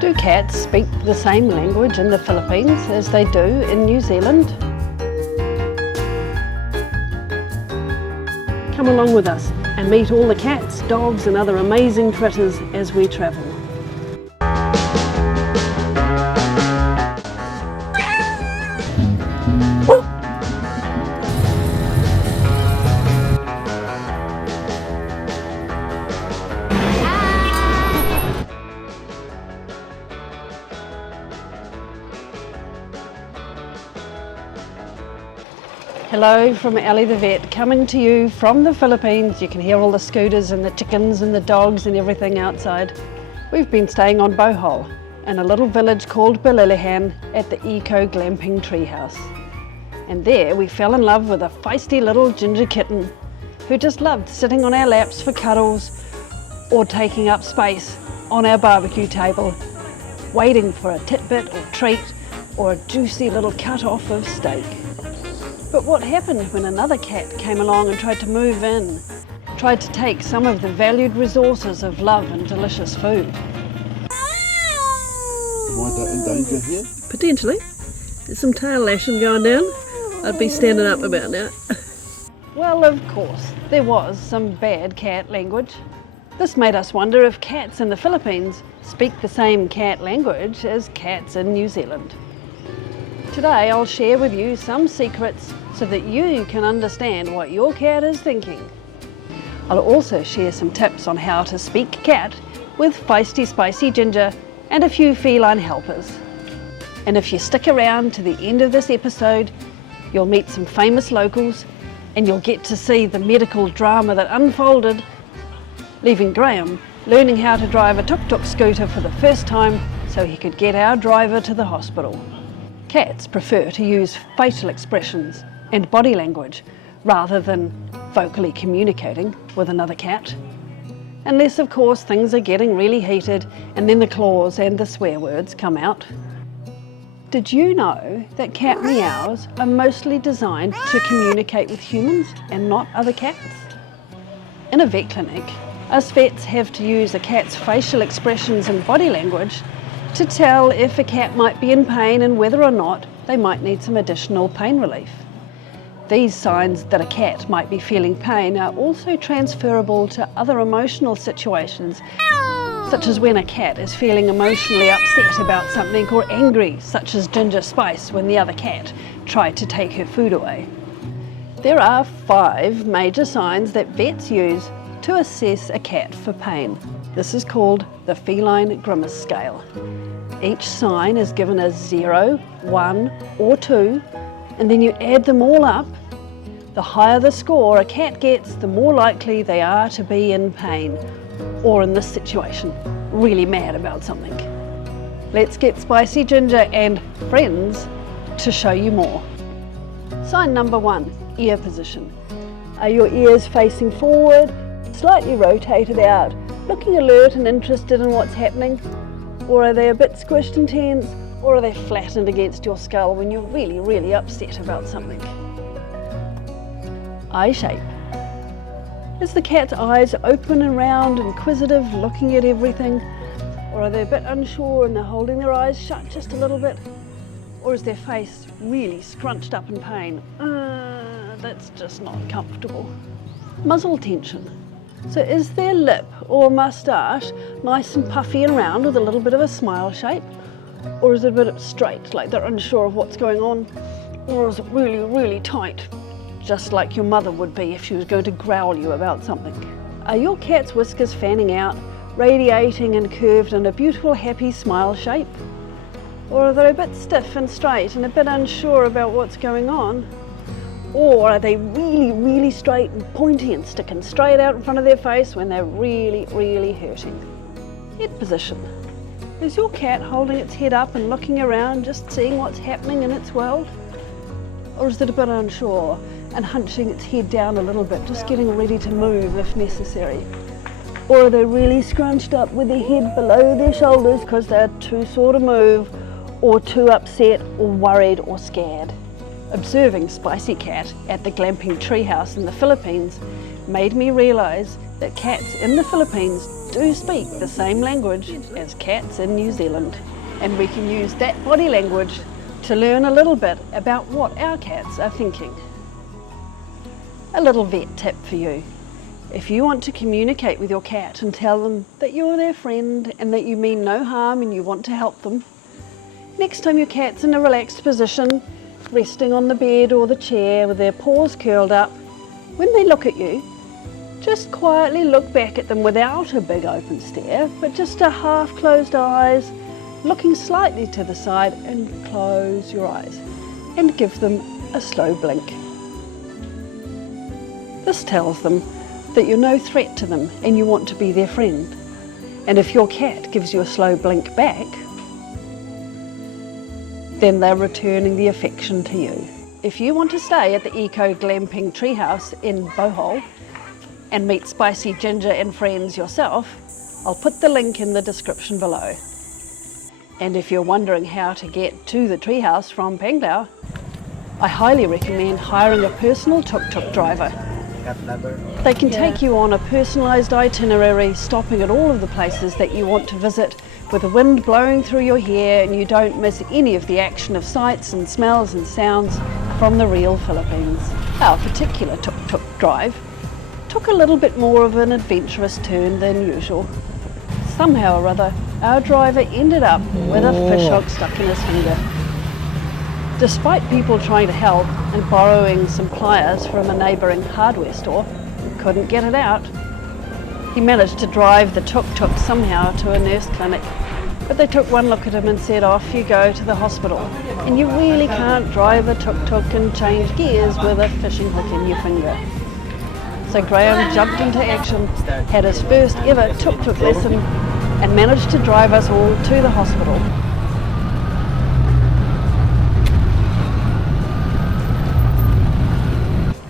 Do cats speak the same language in the Philippines as they do in New Zealand? Come along with us and meet all the cats, dogs and other amazing critters as we travel. Hello from Ellie the vet, coming to you from the Philippines. You can hear all the scooters and the chickens and the dogs and everything outside. We've been staying on Bohol in a little village called Balilihan at the eco glamping treehouse. And there we fell in love with a feisty little ginger kitten who just loved sitting on our laps for cuddles or taking up space on our barbecue table, waiting for a titbit or treat or a juicy little cut off of steak. But what happened when another cat came along and tried to move in, tried to take some of the valued resources of love and delicious food? Am I in danger here? Potentially. There's some tail lashing going down. I'd be standing up about now. Well, of course, there was some bad cat language. This made us wonder if cats in the Philippines speak the same cat language as cats in New Zealand. Today I'll share with you some secrets so that you can understand what your cat is thinking. I'll also share some tips on how to speak cat with feisty spicy ginger and a few feline helpers. And if you stick around to the end of this episode, you'll meet some famous locals and you'll get to see the medical drama that unfolded, leaving Graham learning how to drive a tuk-tuk scooter for the first time so he could get our driver to the hospital. Cats prefer to use facial expressions and body language rather than vocally communicating with another cat. Unless, of course, things are getting really heated and then the claws and the swear words come out. Did you know that cat meows are mostly designed to communicate with humans and not other cats? In a vet clinic, us vets have to use a cat's facial expressions and body language to tell if a cat might be in pain and whether or not they might need some additional pain relief. These signs that a cat might be feeling pain are also transferable to other emotional situations, such as when a cat is feeling emotionally upset about something or angry, such as Ginger Spice when the other cat tried to take her food away. There are 5 major signs that vets use to assess a cat for pain. This is called the feline grimace scale. Each sign is given as 0, 1 or 2, and then you add them all up. The higher the score a cat gets, the more likely they are to be in pain, or in this situation, really mad about something. Let's get Spicy Ginger and friends to show you more. Sign number 1, ear position. Are your ears facing forward, slightly rotated out, looking alert and interested in what's happening? Or are they a bit squished and tense? Or are they flattened against your skull when you're really, really upset about something? Eye shape. Is the cat's eyes open and round, inquisitive, looking at everything? Or are they a bit unsure and they're holding their eyes shut just a little bit? Or is their face really scrunched up in pain? That's just not comfortable. Muzzle tension. So is their lip or moustache nice and puffy and round with a little bit of a smile shape? Or is it a bit straight, like they're unsure of what's going on? Or is it really, really tight, just like your mother would be if she was going to growl you about something? Are your cat's whiskers fanning out, radiating and curved in a beautiful, happy smile shape? Or are they a bit stiff and straight and a bit unsure about what's going on? Or are they really, really straight and pointy and sticking straight out in front of their face when they're really, really hurting? Head position. Is your cat holding its head up and looking around, just seeing what's happening in its world? Or is it a bit unsure and hunching its head down a little bit, just getting ready to move if necessary? Or are they really scrunched up with their head below their shoulders because they're too sore to move, or too upset or worried or scared? Observing Spicy Cat at the Glamping treehouse in the Philippines made me realise that cats in the Philippines do speak the same language as cats in New Zealand, and we can use that body language to learn a little bit about what our cats are thinking. A little vet tip for you. If you want to communicate with your cat and tell them that you're their friend and that you mean no harm and you want to help them, next time your cat's in a relaxed position, resting on the bed or the chair with their paws curled up, when they look at you, just quietly look back at them without a big open stare, but just a half closed eyes, looking slightly to the side, and close your eyes and give them a slow blink. This tells them that you're no threat to them and you want to be their friend. And if your cat gives you a slow blink back, then they're returning the affection to you. If you want to stay at the Eco Glamping treehouse in Bohol and meet Spicy Ginger and friends yourself, I'll put the link in the description below. And if you're wondering how to get to the treehouse from Panglao, I highly recommend hiring a personal tuk-tuk driver. They can take you on a personalised itinerary, stopping at all of the places that you want to visit, with the wind blowing through your hair, and you don't miss any of the action of sights and smells and sounds from the real Philippines. Our particular tuk-tuk drive took a little bit more of an adventurous turn than usual. Somehow or other, our driver ended up with a fishhook stuck in his finger. Despite people trying to help and borrowing some pliers from a neighbouring hardware store, he couldn't get it out. He managed to drive the tuk-tuk somehow to a nurse clinic, but they took one look at him and said, off you go to the hospital. And you really can't drive a tuk-tuk and change gears with a fishing hook in your finger. So Graham jumped into action, had his first ever tuk-tuk lesson, and managed to drive us all to the hospital.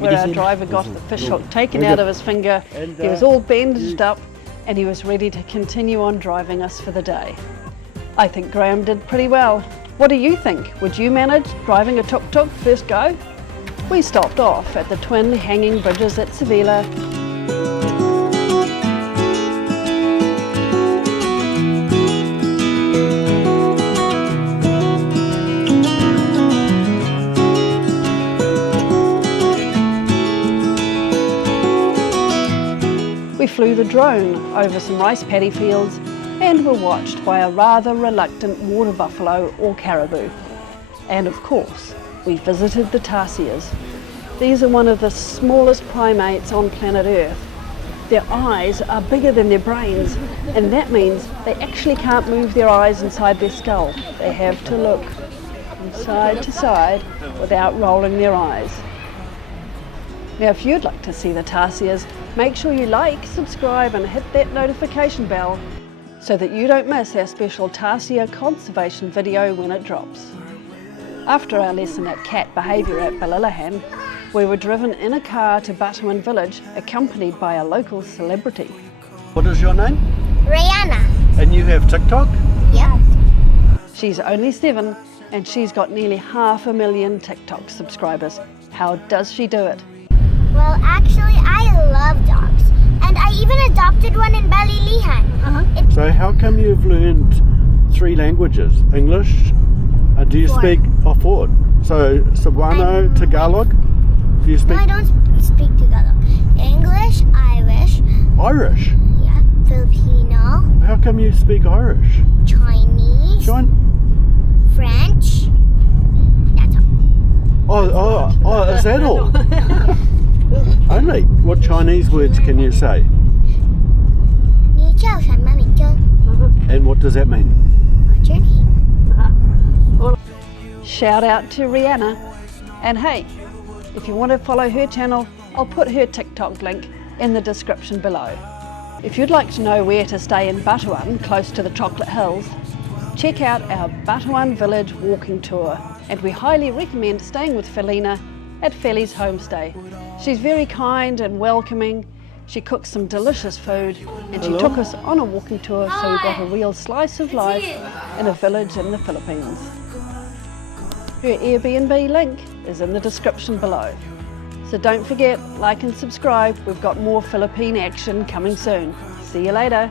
Where our driver got the fishhook taken out of his finger, he was all bandaged up and he was ready to continue on driving us for the day. I think Graham did pretty well. What do you think? Would you manage driving a tuk-tuk first go? We stopped off at the twin hanging bridges at Sevilla. We flew the drone over some rice paddy fields and were watched by a rather reluctant water buffalo or caribou. And of course, we visited the tarsiers. These are one of the smallest primates on planet Earth. Their eyes are bigger than their brains, and that means they actually can't move their eyes inside their skull. They have to look from side to side without rolling their eyes. Now, if you'd like to see the tarsiers, make sure you like, subscribe and hit that notification bell so that you don't miss our special tarsier conservation video when it drops. After our lesson at cat behaviour at Balilahan, we were driven in a car to Batuan village accompanied by a local celebrity. What is your name? Rihanna. And you have TikTok? Yep. She's only 7 and she's got nearly 500,000 TikTok subscribers. How does she do it? Well, actually, I love dogs. And I even adopted one in Balilahan. So how come you've learned 3 languages? English? Do you 4. speak 4? So Cebuano, Tagalog? Do you speak? No, I don't speak Tagalog. English, Irish. Irish? Yeah. Filipino. How come you speak Irish? Chinese. French. That's all. Oh, is that all? Only? What Chinese words can you say? 你叫什么名字? And what does that mean? What's your name? Shout out to Rihanna. And hey, if you want to follow her channel, I'll put her TikTok link in the description below. If you'd like to know where to stay in Batuan, close to the Chocolate Hills, check out our Batuan Village walking tour. And we highly recommend staying with Felina at Feli's homestay. She's very kind and welcoming. She cooks some delicious food and she took us on a walking tour, so we got a real slice of life in a village in the Philippines. Her Airbnb link is in the description below. So don't forget, like and subscribe. We've got more Philippine action coming soon. See you later.